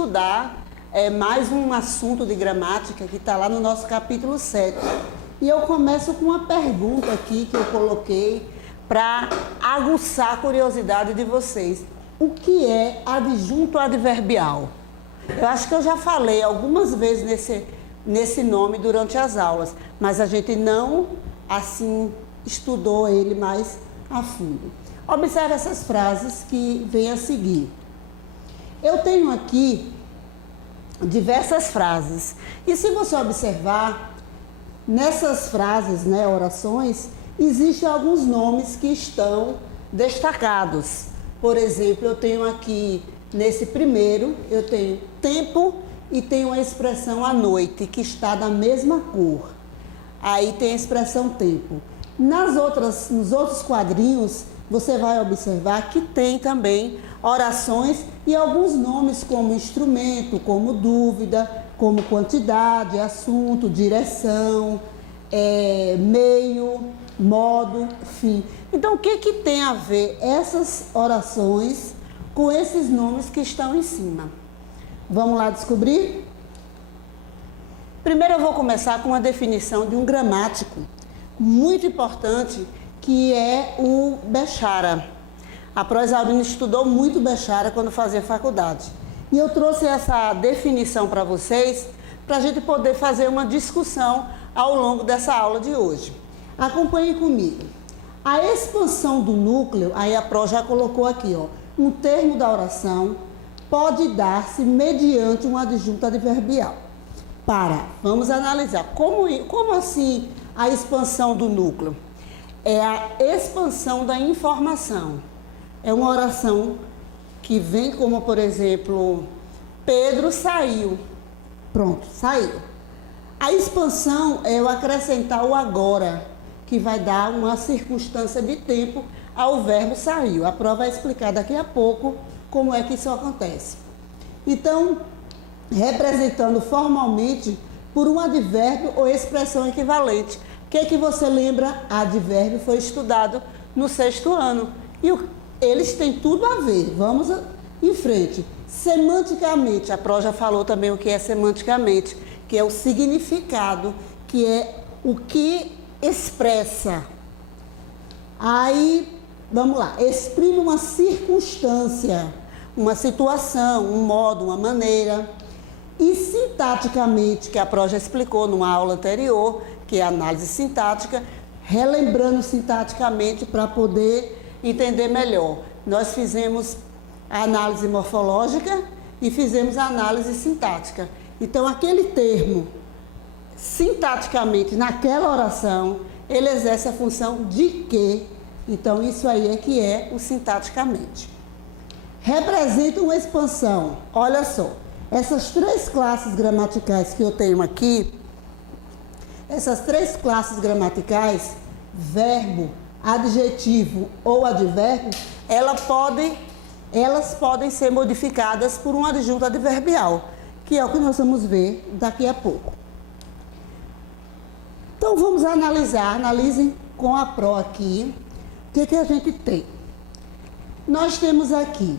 estudar mais um assunto de gramática que está lá no nosso capítulo 7. E eu começo com uma pergunta aqui que eu coloquei para aguçar a curiosidade de vocês. O que é adjunto adverbial? Eu acho que eu já falei algumas vezes nesse nome durante as aulas, mas a gente não, assim, estudou ele mais a fundo. Observe essas frases que vêm a seguir. Eu tenho aqui diversas frases. E se você observar, nessas frases, orações, existem alguns nomes que estão destacados. Por exemplo, eu tenho aqui, nesse primeiro, eu tenho tempo e tenho a expressão à noite, que está da mesma cor. Aí tem a expressão tempo. Nos outros quadrinhos, você vai observar que tem também orações e alguns nomes como instrumento, como dúvida, como quantidade, assunto, direção, meio, modo, fim. Então, o que tem a ver essas orações com esses nomes que estão em cima? Vamos lá descobrir? Primeiro eu vou começar com uma definição de um gramático muito importante, que é o Bechara. A Proexaurina estudou muito Bechara quando fazia faculdade. E eu trouxe essa definição para vocês, para a gente poder fazer uma discussão ao longo dessa aula de hoje. Acompanhe comigo. A expansão do núcleo, aí a Pro já colocou aqui, um termo da oração pode dar-se mediante um adjunto adverbial. Vamos analisar. Como assim a expansão do núcleo? É a expansão da informação. É uma oração que vem como, por exemplo, Pedro saiu. Pronto, saiu. A expansão é eu acrescentar o agora, que vai dar uma circunstância de tempo ao verbo saiu. A Prova vai explicar daqui a pouco como é que isso acontece. Então, representando formalmente por um advérbio ou expressão equivalente. O que você lembra? Advérbio foi estudado no 6º ano. E eles têm tudo a ver. Vamos em frente. Semanticamente, a Pro já falou também o que é semanticamente, que é o significado, que é o que expressa. Aí, vamos lá, exprime uma circunstância, uma situação, um modo, uma maneira. E sintaticamente, que a Pro já explicou numa aula anterior, que é a análise sintática, relembrando sintaticamente para poder entender melhor. Nós fizemos a análise morfológica e fizemos a análise sintática. Então, aquele termo, sintaticamente, naquela oração, ele exerce a função de quê? Então, isso aí é que é o sintaticamente. Representa uma expansão. Olha só, essas 3 classes gramaticais que eu tenho aqui, essas 3 classes gramaticais, verbo, adjetivo ou advérbio, elas podem ser modificadas por um adjunto adverbial, que é o que nós vamos ver daqui a pouco. Então vamos analisar, analisem com a Pro aqui, o que a gente tem. Nós temos aqui,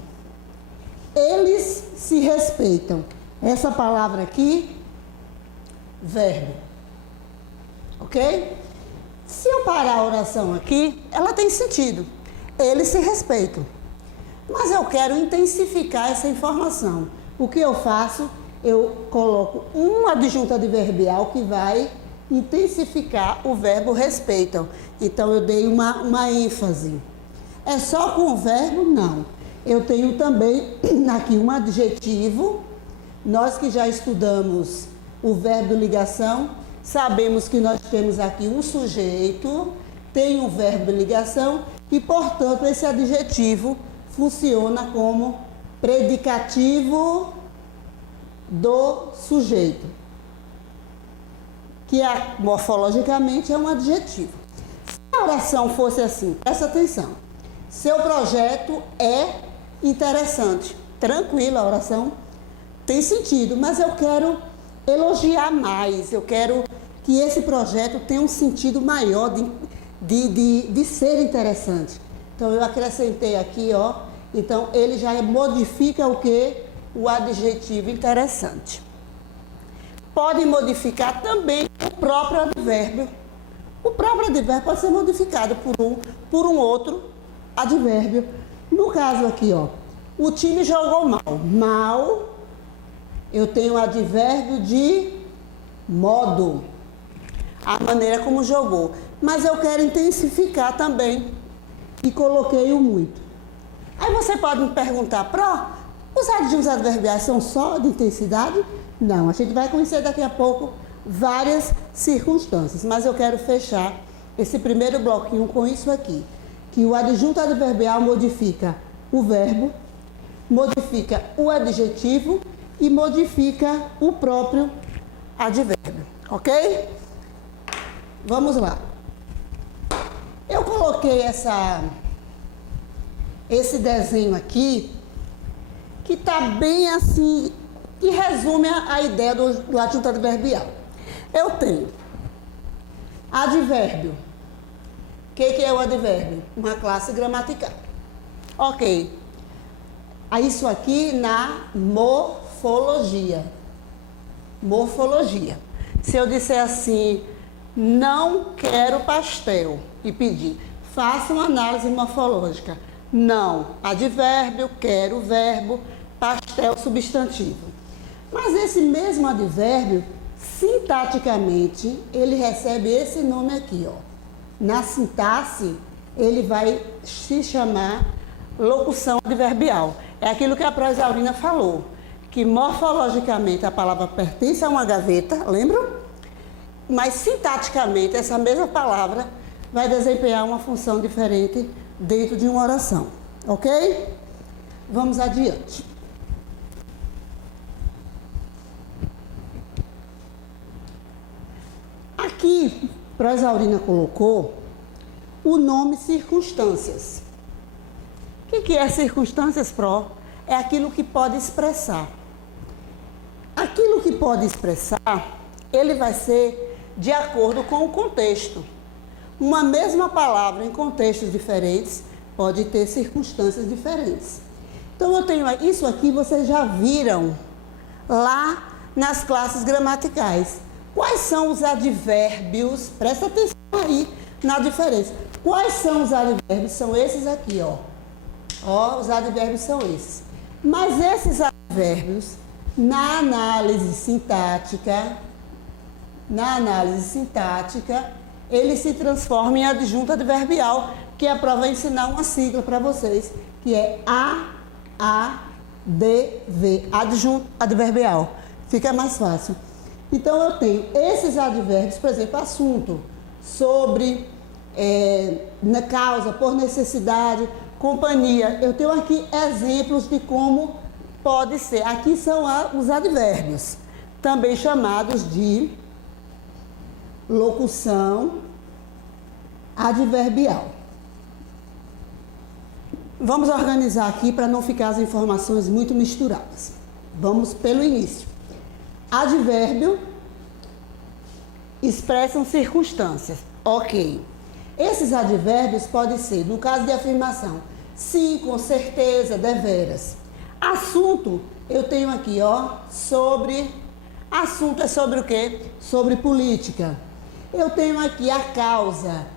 eles se respeitam. Essa palavra aqui, verbo, ok? Se eu parar a oração aqui, ela tem sentido. Eles se respeitam. Mas eu quero intensificar essa informação. O que eu faço? Eu coloco um adjunto adverbial que vai intensificar o verbo respeitam. Então, eu dei uma ênfase. É só com o verbo? Não. Eu tenho também aqui um adjetivo. Nós que já estudamos o verbo ligação, sabemos que nós temos aqui um sujeito, tem um verbo ligação e, portanto, esse adjetivo funciona como predicativo do sujeito, que morfologicamente é um adjetivo. Se a oração fosse assim, presta atenção, seu projeto é interessante, tranquilo, a oração tem sentido, mas eu quero elogiar mais, eu quero que esse projeto tenha um sentido maior de ser interessante. Então, eu acrescentei aqui, então ele já modifica o quê? o adjetivo interessante. Pode modificar também o próprio advérbio. O próprio advérbio pode ser modificado por um outro advérbio. No caso aqui, ó, o time jogou mal. Mal, eu tenho o advérbio de modo, a maneira como jogou. Mas eu quero intensificar também e coloquei o muito. Aí você pode me perguntar, os adjetivos adverbiais são só de intensidade? Não, a gente vai conhecer daqui a pouco várias circunstâncias, mas eu quero fechar esse primeiro bloquinho com isso aqui, que o adjunto adverbial modifica o verbo, modifica o adjetivo e modifica o próprio advérbio, ok? Vamos lá. Eu coloquei esse desenho aqui, que está bem assim, que resume a ideia do adjunto adverbial. Eu tenho advérbio. O que é o advérbio? Uma classe gramatical. Ok. Isso aqui na morfologia. Morfologia. Se eu disser assim, não quero pastel e pedir, faça uma análise morfológica. Não, advérbio, quero, verbo, pastel, substantivo. Mas esse mesmo advérbio, sintaticamente, ele recebe esse nome aqui, ó. Na sintaxe, ele vai se chamar locução adverbial. É aquilo que a Proesaurina falou, que morfologicamente a palavra pertence a uma gaveta, lembram? Mas sintaticamente, essa mesma palavra vai desempenhar uma função diferente dentro de uma oração, ok? Vamos adiante. Aqui, Proesaurina colocou o nome circunstâncias. O que é circunstâncias, Pro? É aquilo que pode expressar. Aquilo que pode expressar, ele vai ser de acordo com o contexto. Uma mesma palavra em contextos diferentes pode ter circunstâncias diferentes. Então, eu tenho isso aqui, vocês já viram lá nas classes gramaticais. Quais são os advérbios? Presta atenção aí na diferença. Quais são os advérbios? São esses aqui, ó. Ó, os advérbios são esses. Mas esses advérbios, na análise sintática, ele se transforma em adjunto adverbial, que a prova vai ensinar uma sigla para vocês, que é AADV, adjunto adverbial. Fica mais fácil. Então, eu tenho esses advérbios, por exemplo, assunto, sobre, na causa, por necessidade, companhia. Eu tenho aqui exemplos de como pode ser. Aqui são os advérbios, também chamados de locução adverbial. Vamos organizar aqui para não ficar as informações muito misturadas. Vamos pelo início. Advérbio expressam circunstâncias. Ok. Esses advérbios podem ser, no caso de afirmação, sim, com certeza, deveras. Assunto, eu tenho aqui, ó, sobre. Assunto é sobre o quê? Sobre política. Eu tenho aqui a causa.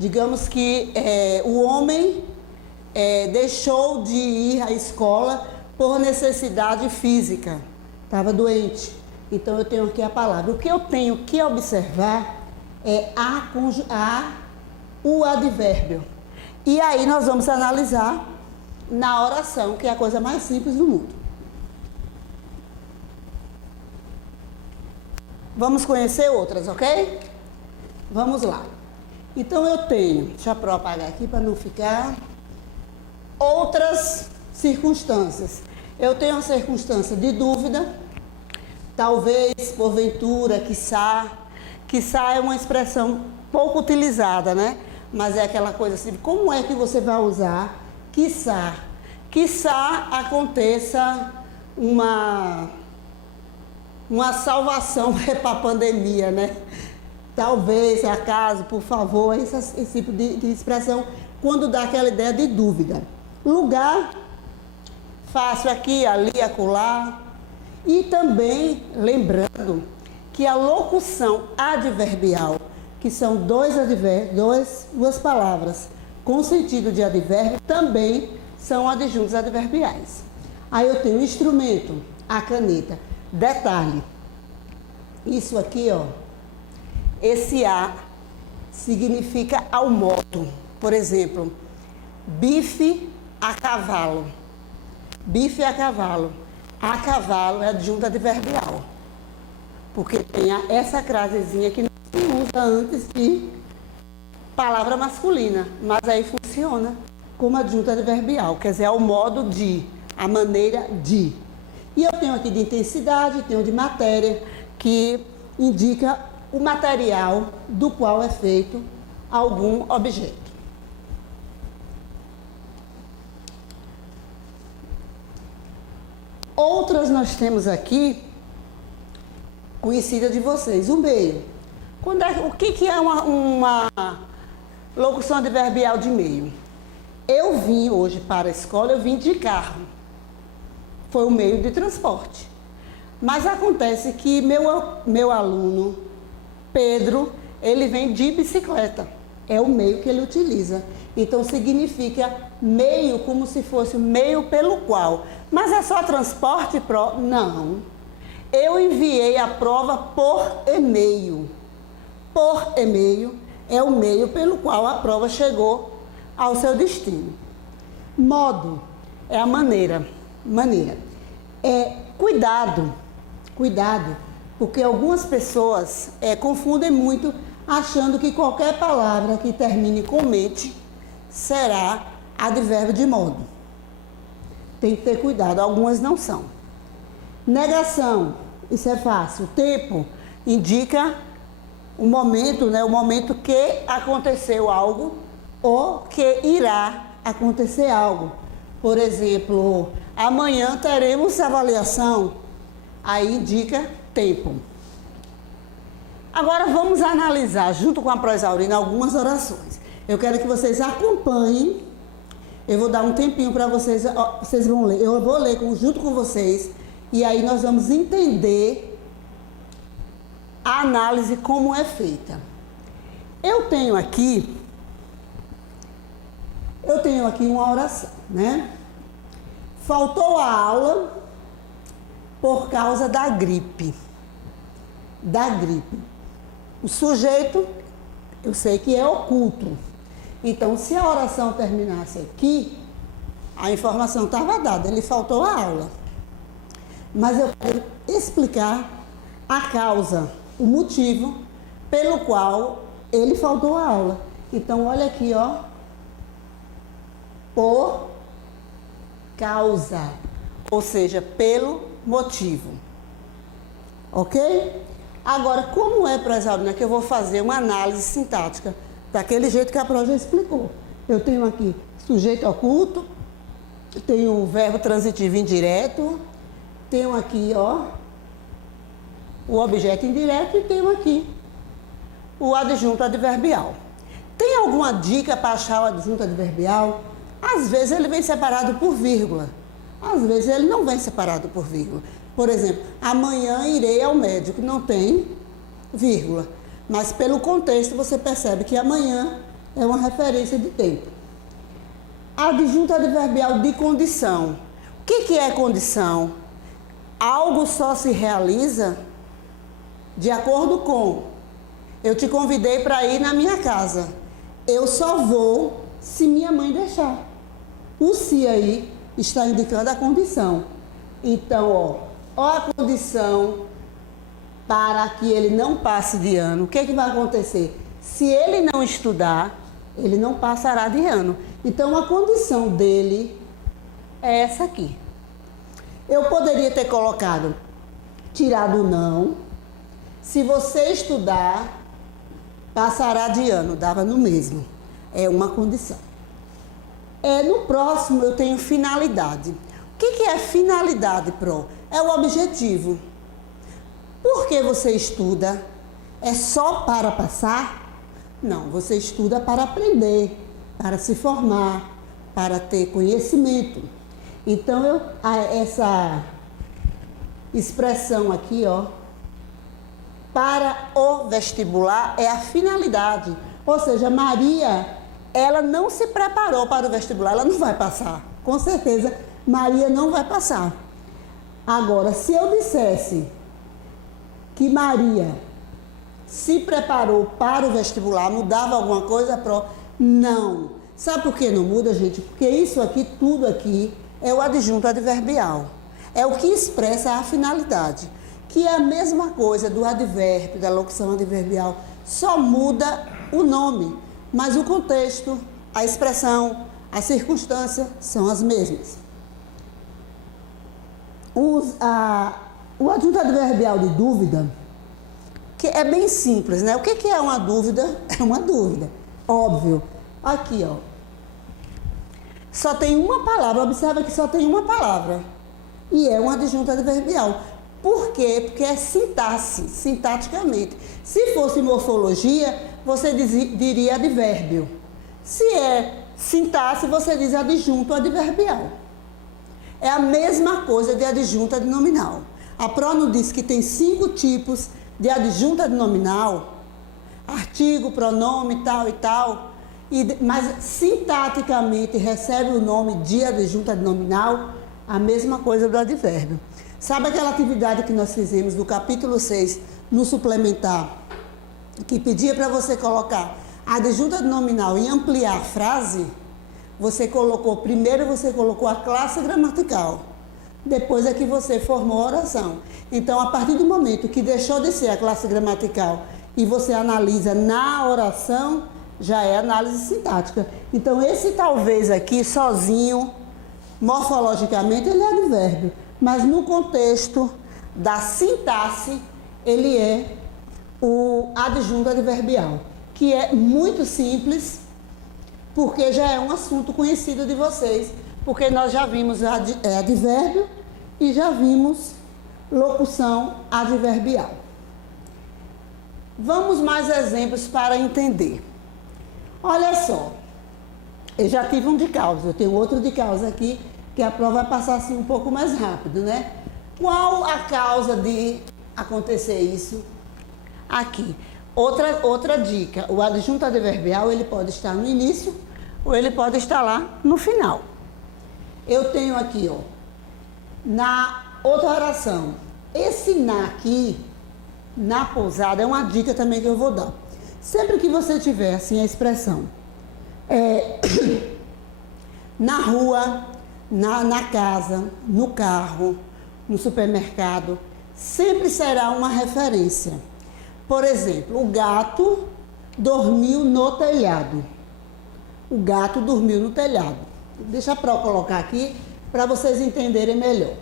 Digamos que o homem deixou de ir à escola por necessidade física. Estava doente. Então, eu tenho aqui a palavra. O que eu tenho que observar é o advérbio. E aí, nós vamos analisar na oração, que é a coisa mais simples do mundo. Vamos conhecer outras, ok? Vamos lá. Então, eu tenho... Deixa eu apagar aqui para não ficar... Outras circunstâncias. Eu tenho a circunstância de dúvida, talvez, porventura, quiçá. Quiçá é uma expressão pouco utilizada, né? Mas é aquela coisa assim, como é que você vai usar quiçá? Quiçá aconteça uma salvação para a pandemia, né? Talvez, acaso, por favor, esse tipo de expressão, quando dá aquela ideia de dúvida. Lugar fácil aqui, ali, acolá. E também lembrando que a locução adverbial, que são duas palavras com sentido de advérbio, também são adjuntos adverbiais. Aí eu tenho o instrumento, a caneta. Detalhe, isso aqui, ó, esse A significa ao modo. Por exemplo, bife a cavalo. Bife a cavalo. A cavalo é adjunto adverbial. Porque tem essa crasezinha que não se usa antes de palavra masculina. Mas aí funciona como adjunto adverbial. Quer dizer, ao modo de, a maneira de. E eu tenho aqui de intensidade, tenho de matéria, que indica o material do qual é feito algum objeto. Outras nós temos aqui, conhecida de vocês, o meio. O que é uma locução adverbial de meio? Eu vim hoje para a escola, eu vim de carro. Foi o meio de transporte. Mas acontece que meu aluno, Pedro, ele vem de bicicleta. É o meio que ele utiliza. Então significa meio como se fosse o meio pelo qual. Mas é só transporte pro? Não. Eu enviei a prova por e-mail. Por e-mail é o meio pelo qual a prova chegou ao seu destino. Modo é a maneira. Cuidado, porque algumas pessoas confundem muito achando que qualquer palavra que termine com mente será advérbio de modo. Tem que ter cuidado, algumas não são. Negação, isso é fácil. Tempo indica o momento, né? O momento que aconteceu algo ou que irá acontecer algo. Por exemplo, amanhã teremos avaliação, aí indica tempo. Agora vamos analisar, junto com a prosaurina, algumas orações. Eu quero que vocês acompanhem, eu vou dar um tempinho para vocês, vocês vão ler, eu vou ler junto com vocês, e aí nós vamos entender a análise como é feita. Eu tenho aqui uma oração, né? Faltou a aula por causa da gripe. O sujeito, eu sei que é oculto. Então, se a oração terminasse aqui, a informação estava dada, ele faltou a aula. Mas eu quero explicar a causa, o motivo pelo qual ele faltou a aula. Então, olha aqui, ó. Por causa, ou seja, pelo motivo. Ok? Agora, como é, prosaurina, que eu vou fazer uma análise sintática daquele jeito que a Pro já explicou. Eu tenho aqui sujeito oculto, tenho o verbo transitivo indireto, tenho aqui, ó, o objeto indireto e tenho aqui o adjunto adverbial. Tem alguma dica para achar o adjunto adverbial? Às vezes ele vem separado por vírgula, às vezes ele não vem separado por vírgula. Por exemplo, amanhã irei ao médico, não tem vírgula. Mas pelo contexto você percebe que amanhã é uma referência de tempo. Adjunto adverbial de condição. O que é condição? Algo só se realiza de acordo com. Eu te convidei para ir na minha casa. Eu só vou se minha mãe deixar. O se aí está indicando a condição. Então, ó a condição para que ele não passe de ano. O que vai acontecer? Se ele não estudar, ele não passará de ano. Então, a condição dele é essa aqui. Eu poderia ter tirado o não. Se você estudar, passará de ano. Dava no mesmo. É uma condição. No próximo, eu tenho finalidade. O que é finalidade, Pro? É o objetivo. Por que você estuda? É só para passar? Não, você estuda para aprender, para se formar, para ter conhecimento. Então, essa expressão aqui, ó, para o vestibular é a finalidade. Ou seja, Maria, ela não se preparou para o vestibular, ela não vai passar. Com certeza, Maria não vai passar. Agora, se eu dissesse que Maria se preparou para o vestibular, mudava alguma coisa? Não. Sabe por que não muda, gente? Porque isso aqui, tudo aqui, é o adjunto adverbial. É o que expressa a finalidade, que é a mesma coisa do advérbio, da locução adverbial, só muda o nome, mas o contexto, a expressão, a circunstância são as mesmas. O adjunto adverbial de dúvida, que é bem simples, né? O que é uma dúvida? É uma dúvida, óbvio. Aqui, ó. Só tem uma palavra, observa que só tem uma palavra. E é um adjunto adverbial. Por quê? Porque é sintaxe, sintaticamente. Se fosse morfologia, você diria advérbio. Se é sintaxe, você diz adjunto adverbial. É a mesma coisa de adjunto adnominal. A Prono diz que tem 5 tipos de adjunto adnominal, artigo, pronome, tal e tal, mas sintaticamente recebe o nome de adjunto adnominal, a mesma coisa do advérbio. Sabe aquela atividade que nós fizemos no capítulo 6, no suplementar, que pedia para você colocar adjunto adnominal e ampliar a frase? Primeiro você colocou a classe gramatical, depois é que você formou a oração. Então, a partir do momento que deixou de ser a classe gramatical e você analisa na oração, já é análise sintática. Então, esse talvez aqui, sozinho, morfologicamente, ele é advérbio, mas no contexto da sintaxe, ele é o adjunto adverbial, que é muito simples, porque já é um assunto conhecido de vocês, porque nós já vimos advérbio e já vimos locução adverbial. Vamos mais exemplos para entender. Olha só, eu já tive um de causa, eu tenho outro de causa aqui, que a prova vai passar assim um pouco mais rápido, né? Qual a causa de acontecer isso? Aqui. Outra dica, o adjunto adverbial, ele pode estar no início ou ele pode estar lá no final. Eu tenho aqui, ó, na outra oração, esse na aqui, na pousada, é uma dica também que eu vou dar. Sempre que você tiver assim a expressão na rua, na casa, no carro, no supermercado, sempre será uma referência. Por exemplo, o gato dormiu no telhado. O gato dormiu no telhado. Deixa eu colocar aqui para vocês entenderem melhor.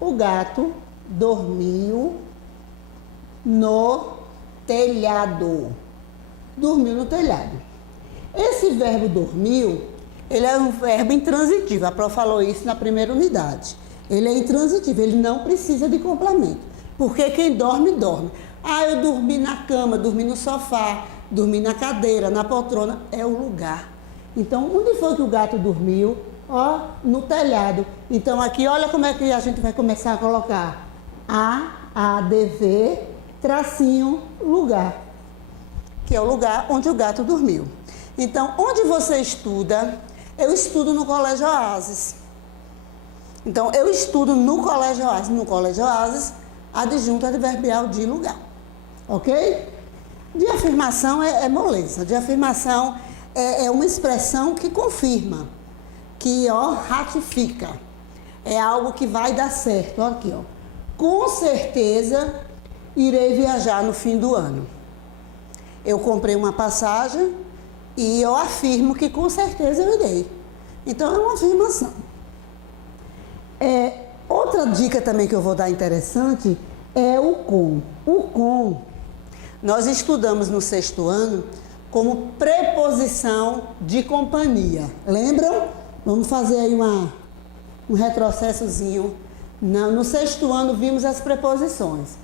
O gato dormiu no telhado. Dormiu no telhado. Esse verbo dormiu, ele é um verbo intransitivo. A prof falou isso na primeira unidade. Ele é intransitivo, ele não precisa de complemento. Porque quem dorme, dorme. Ah, eu dormi na cama, dormi no sofá, dormi na cadeira, na poltrona. É o lugar. Então, onde foi que o gato dormiu? Ó, no telhado. Então, aqui, olha como é que a gente vai começar a colocar. ADV, tracinho, lugar. Que é o lugar onde o gato dormiu. Então, onde você estuda? Eu estudo no Colégio Oasis. Então, eu estudo no Colégio Oasis. No Colégio Oasis, adjunto adverbial de lugar. Ok? De afirmação é moleza. De afirmação é uma expressão que confirma, que ratifica. É algo que vai dar certo. Olha aqui, ó. Com certeza irei viajar no fim do ano. Eu comprei uma passagem e eu afirmo que com certeza eu irei. Então é uma afirmação. Outra dica também que eu vou dar interessante é o com. O com, nós estudamos no 6º ano como preposição de companhia. Lembram? Vamos fazer aí um retrocessozinho. No 6º ano vimos as preposições.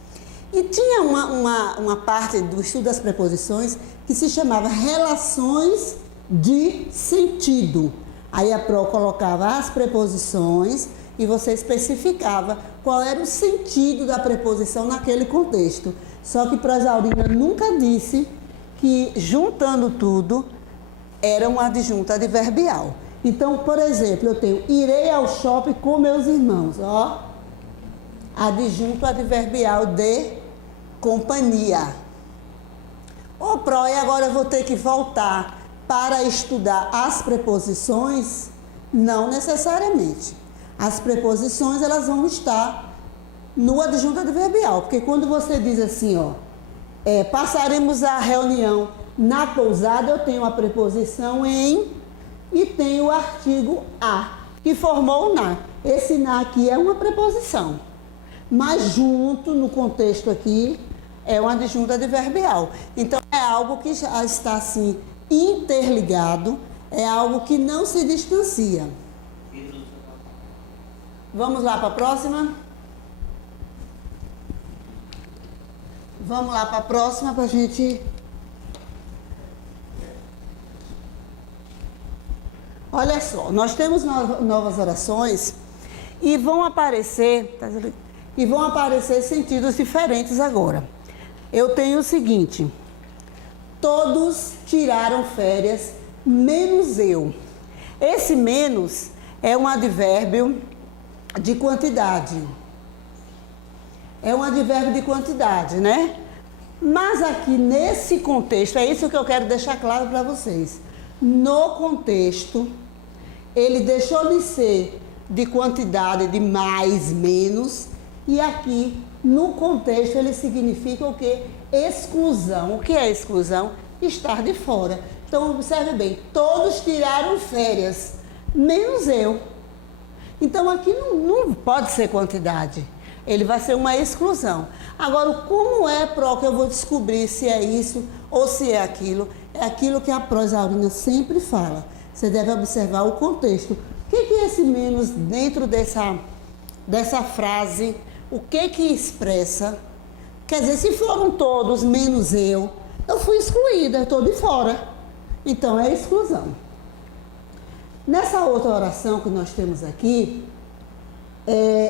E tinha uma parte do estudo das preposições que se chamava relações de sentido. Aí a PRO colocava as preposições e você especificava qual era o sentido da preposição naquele contexto. Só que Prosaurina nunca disse que, juntando tudo, era uma adjunta adverbial. Então, por exemplo, eu tenho irei ao shopping com meus irmãos, ó, adjunto adverbial de companhia. Ô, Pro, e agora eu vou ter que voltar para estudar as preposições? Não necessariamente. As preposições, elas vão estar no adjunto adverbial, porque quando você diz assim, ó, passaremos a reunião na pousada, eu tenho a preposição em e tenho o artigo a, que formou o na. Esse na aqui é uma preposição, mas junto, no contexto aqui, é uma adjunta adverbial. Então, é algo que já está assim interligado, é algo que não se distancia. Vamos lá para a próxima? Vamos lá para a próxima para a gente... Olha só, nós temos novas orações e vão aparecer sentidos diferentes agora. Eu tenho o seguinte: todos tiraram férias, menos eu. Esse menos é um advérbio de quantidade. É um advérbio de quantidade, né? Mas aqui nesse contexto, é isso que eu quero deixar claro para vocês. No contexto, ele deixou de ser de quantidade de mais, menos, e aqui no contexto ele significa o quê? Exclusão. O que é exclusão? Estar de fora. Então observe bem, todos tiraram férias, menos eu. Então aqui não pode ser quantidade, ele vai ser uma exclusão. Agora, como é, Pro, que eu vou descobrir se é isso ou se é aquilo? É aquilo que a Prosaurina sempre fala. Você deve observar o contexto. O que é esse menos dentro dessa frase? O que expressa? Quer dizer, se foram todos menos eu fui excluída, eu estou de fora. Então, é exclusão. Nessa outra oração que nós temos aqui,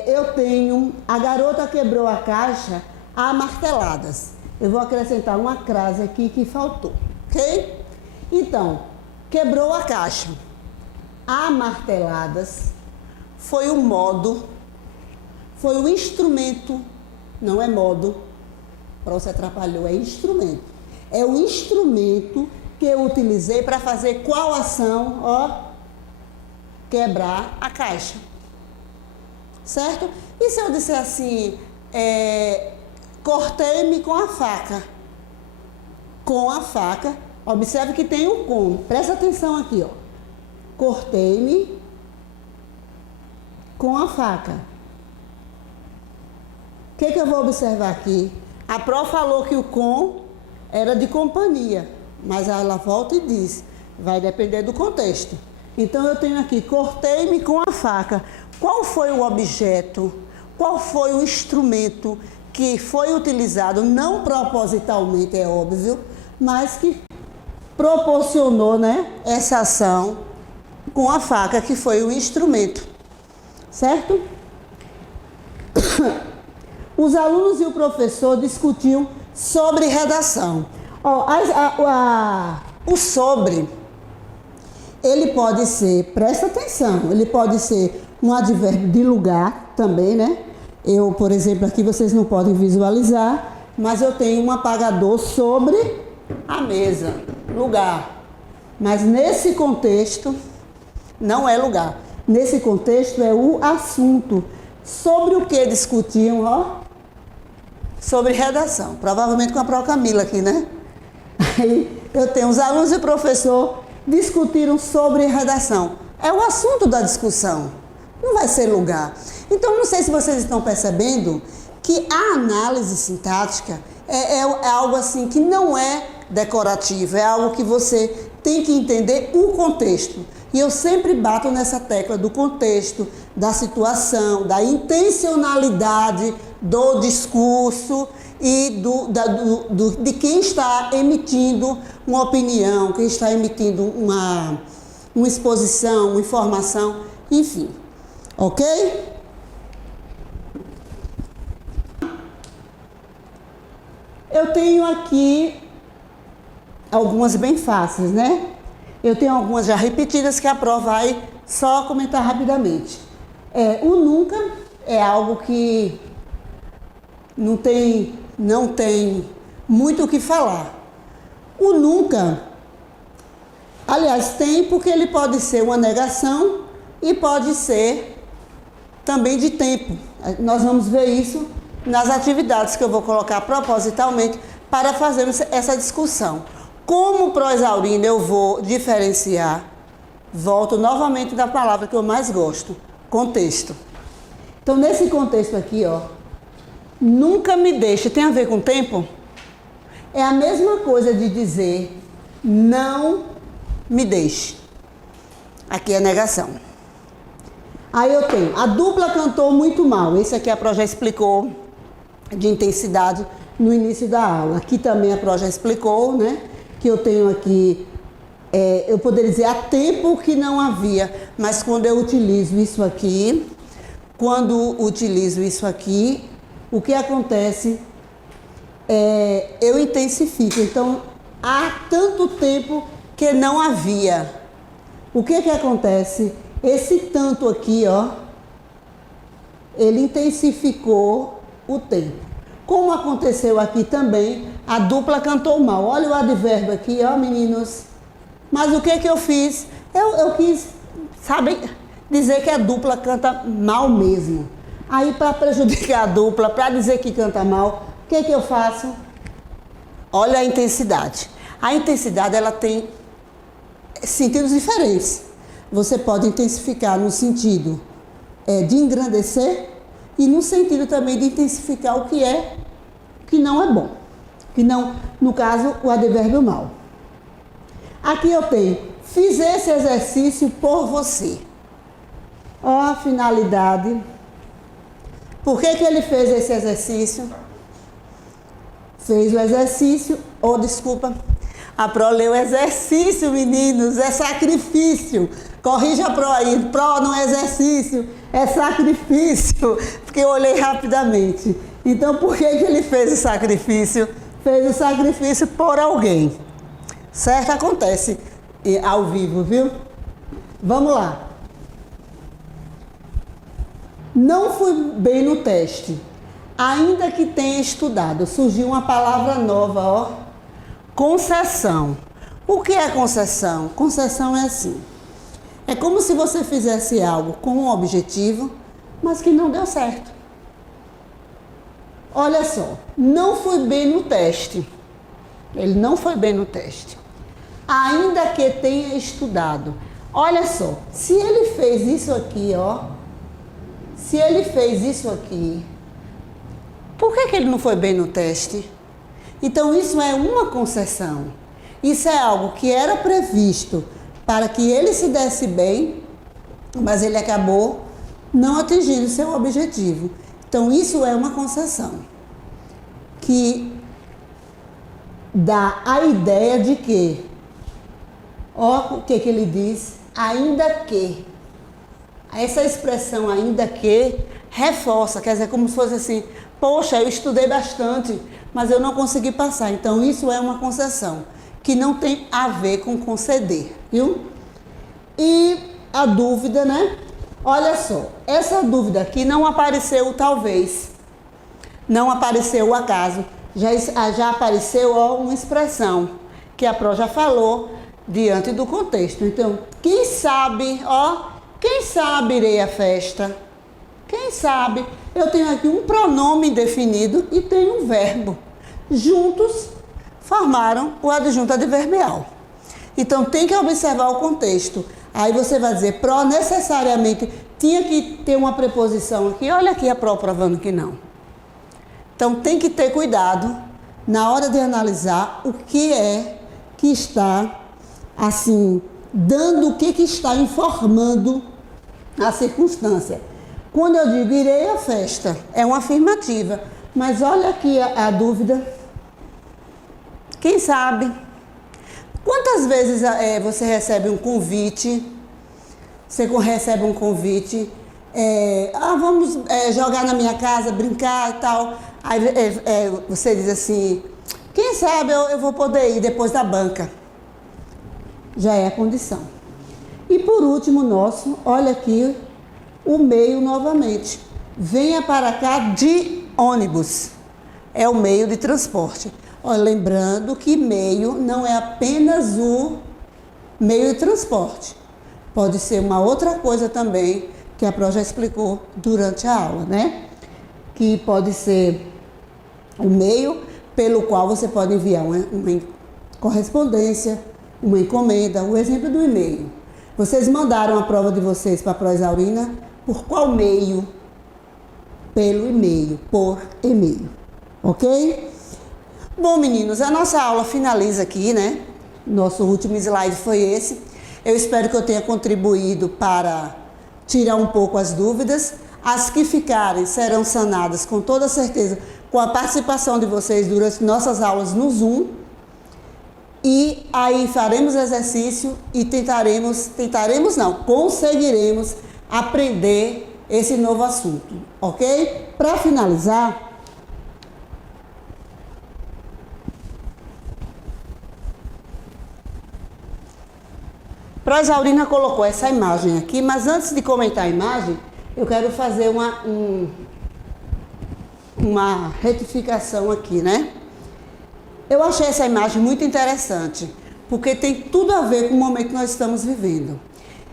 eu tenho: a garota quebrou a caixa a marteladas. Eu vou acrescentar uma crase aqui que faltou, ok? Então, quebrou a caixa. A marteladas foi o modo, foi o instrumento, não é modo, para você atrapalhou, é instrumento. É o instrumento que eu utilizei para fazer qual ação? Ó, quebrar a caixa. Certo? E se eu disser assim, cortei-me com a faca? Com a faca, observe que tem um com. Presta atenção aqui, ó. Cortei-me com a faca. O que eu vou observar aqui? A Pro falou que o com era de companhia, mas ela volta e diz, vai depender do contexto. Então eu tenho aqui, cortei-me com a faca. Qual foi o objeto? Qual foi o instrumento que foi utilizado, não propositalmente, é óbvio, mas que proporcionou, né, essa ação com a faca, que foi o instrumento, certo? Os alunos e o professor discutiam sobre redação. Ó, o sobre, ele pode ser, presta atenção, ele pode ser um advérbio de lugar também, né? Eu, por exemplo, aqui vocês não podem visualizar, mas eu tenho um apagador sobre a mesa, lugar. Mas nesse contexto, não é lugar. Nesse contexto é o assunto. Sobre o que discutiam, ó? Sobre redação. Provavelmente com a Pro Camila aqui, né? Aí eu tenho os alunos e o professor discutiram sobre redação. É o assunto da discussão. Não vai ser lugar. Então, não sei se vocês estão percebendo que a análise sintática é algo assim que não é decorativo, é algo que você tem que entender o contexto. E eu sempre bato nessa tecla do contexto, da situação, da intencionalidade do discurso e de quem está emitindo uma opinião, quem está emitindo uma exposição, uma informação, enfim. Ok? Eu tenho aqui algumas bem fáceis, né? Eu tenho algumas já repetidas que a prova vai só comentar rapidamente. O nunca é algo que não tem muito o que falar. O nunca, aliás, tem porque ele pode ser uma negação e pode ser também de tempo. Nós vamos ver isso nas atividades que eu vou colocar propositalmente para fazermos essa discussão. Como proexaurino eu vou diferenciar? Volto novamente da palavra que eu mais gosto, contexto. Então, nesse contexto aqui, ó, nunca me deixe, tem a ver com tempo? É a mesma coisa de dizer não me deixe. Aqui é negação. Aí eu tenho, a dupla cantou muito mal. Esse aqui a Pro já explicou de intensidade no início da aula. Aqui também a Pro já explicou, né? Que eu tenho aqui, eu poderia dizer há tempo que não havia, mas quando eu utilizo isso aqui, o que acontece eu intensifico. Então, há tanto tempo que não havia. O que acontece? Esse tanto aqui, ó, ele intensificou o tempo. Como aconteceu aqui também, a dupla cantou mal. Olha o advérbio aqui, ó, meninos. Mas o que eu fiz? Eu quis, sabe, dizer que a dupla canta mal mesmo. Aí, para prejudicar a dupla, para dizer que canta mal, o que eu faço? Olha a intensidade. A intensidade, ela tem sentidos diferentes. Você pode intensificar no sentido de engrandecer e no sentido também de intensificar o que não é bom. Que não, no caso, o advérbio mal. Aqui eu tenho, fiz esse exercício por você. Ó a finalidade. Por que ele fez esse exercício? Fez o exercício, desculpa, a Pro leu exercício, meninos, é sacrifício. Corrija a Pro aí, Pro não é exercício, é sacrifício, porque eu olhei rapidamente. Então, por que ele fez o sacrifício? Fez o sacrifício por alguém. Certo? Acontece ao vivo, viu? Vamos lá. Não fui bem no teste, ainda que tenha estudado. Surgiu uma palavra nova, ó. Concessão. O que é concessão? Concessão é assim. É como se você fizesse algo com um objetivo, mas que não deu certo. Olha só, não fui bem no teste. Ele não foi bem no teste. Ainda que tenha estudado. Olha só, se ele fez isso aqui, ó. Se ele fez isso aqui, por que ele não foi bem no teste? Então, isso é uma concessão. Isso é algo que era previsto para que ele se desse bem, mas ele acabou não atingindo seu objetivo. Então, isso é uma concessão que dá a ideia de que, ó, o que ele diz, ainda que. Essa expressão ainda que reforça, quer dizer, como se fosse assim, poxa, eu estudei bastante, mas eu não consegui passar. Então, isso é uma concessão, que não tem a ver com conceder, viu? E a dúvida, né? Olha só, essa dúvida aqui não apareceu talvez, não apareceu o acaso, já apareceu uma expressão, que a Pro já falou, diante do contexto. Então, quem sabe irei à festa? Quem sabe? Eu tenho aqui um pronome definido e tenho um verbo. Juntos formaram o adjunto adverbial. Então, tem que observar o contexto. Aí você vai dizer, Pro necessariamente tinha que ter uma preposição aqui. Olha aqui a Pro provando que não. Então, tem que ter cuidado na hora de analisar o que é que está, assim, dando o que está informando a circunstância. Quando eu digo irei à festa, é uma afirmativa. Mas olha aqui a dúvida. Quem sabe? Quantas vezes você recebe um convite, vamos jogar na minha casa, brincar e tal. Aí você diz assim, quem sabe eu vou poder ir depois da banca. Já é a condição. E por último, olha aqui o meio novamente. Venha para cá de ônibus. É o meio de transporte. Olha, lembrando que meio não é apenas o meio de transporte. Pode ser uma outra coisa também, que a Pro já explicou durante a aula, né? Que pode ser o meio pelo qual você pode enviar uma correspondência, uma encomenda, o exemplo do e-mail. Vocês mandaram a prova de vocês para a Pro Exaurina por qual meio? Pelo e-mail, por e-mail, ok? Bom, meninos, a nossa aula finaliza aqui, né? Nosso último slide foi esse. Eu espero que eu tenha contribuído para tirar um pouco as dúvidas. As que ficarem serão sanadas com toda certeza com a participação de vocês durante nossas aulas no Zoom. E aí faremos exercício e conseguiremos aprender esse novo assunto, ok? Para finalizar, Pro Exaurina colocou essa imagem aqui, mas antes de comentar a imagem, eu quero fazer uma retificação aqui, né? Eu achei essa imagem muito interessante, porque tem tudo a ver com o momento que nós estamos vivendo.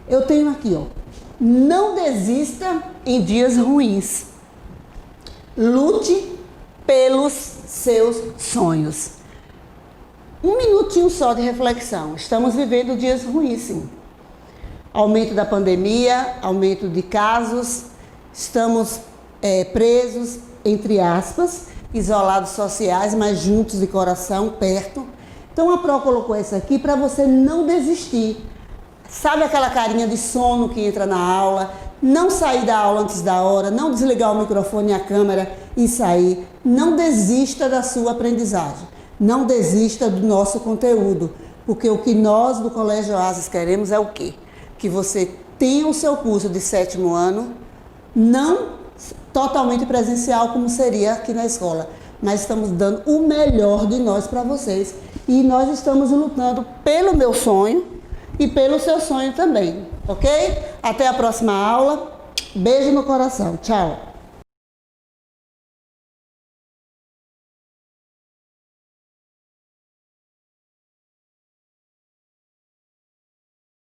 Eu tenho aqui, não desista em dias ruins. Lute pelos seus sonhos. Um minutinho só de reflexão. Estamos vivendo dias ruins, sim. Aumento da pandemia, aumento de casos, estamos presos, entre aspas, isolados sociais, mas juntos de coração, perto. Então a Pro colocou isso aqui para você não desistir. Sabe aquela carinha de sono que entra na aula? Não sair da aula antes da hora, não desligar o microfone e a câmera e sair. Não desista da sua aprendizagem. Não desista do nosso conteúdo, porque o que nós do Colégio Oasis queremos é o quê? Que você tenha o seu curso de 7º ano, não totalmente presencial como seria aqui na escola, mas estamos dando o melhor de nós para vocês e nós estamos lutando pelo meu sonho e pelo seu sonho também, ok? Até a próxima aula, beijo no coração, tchau!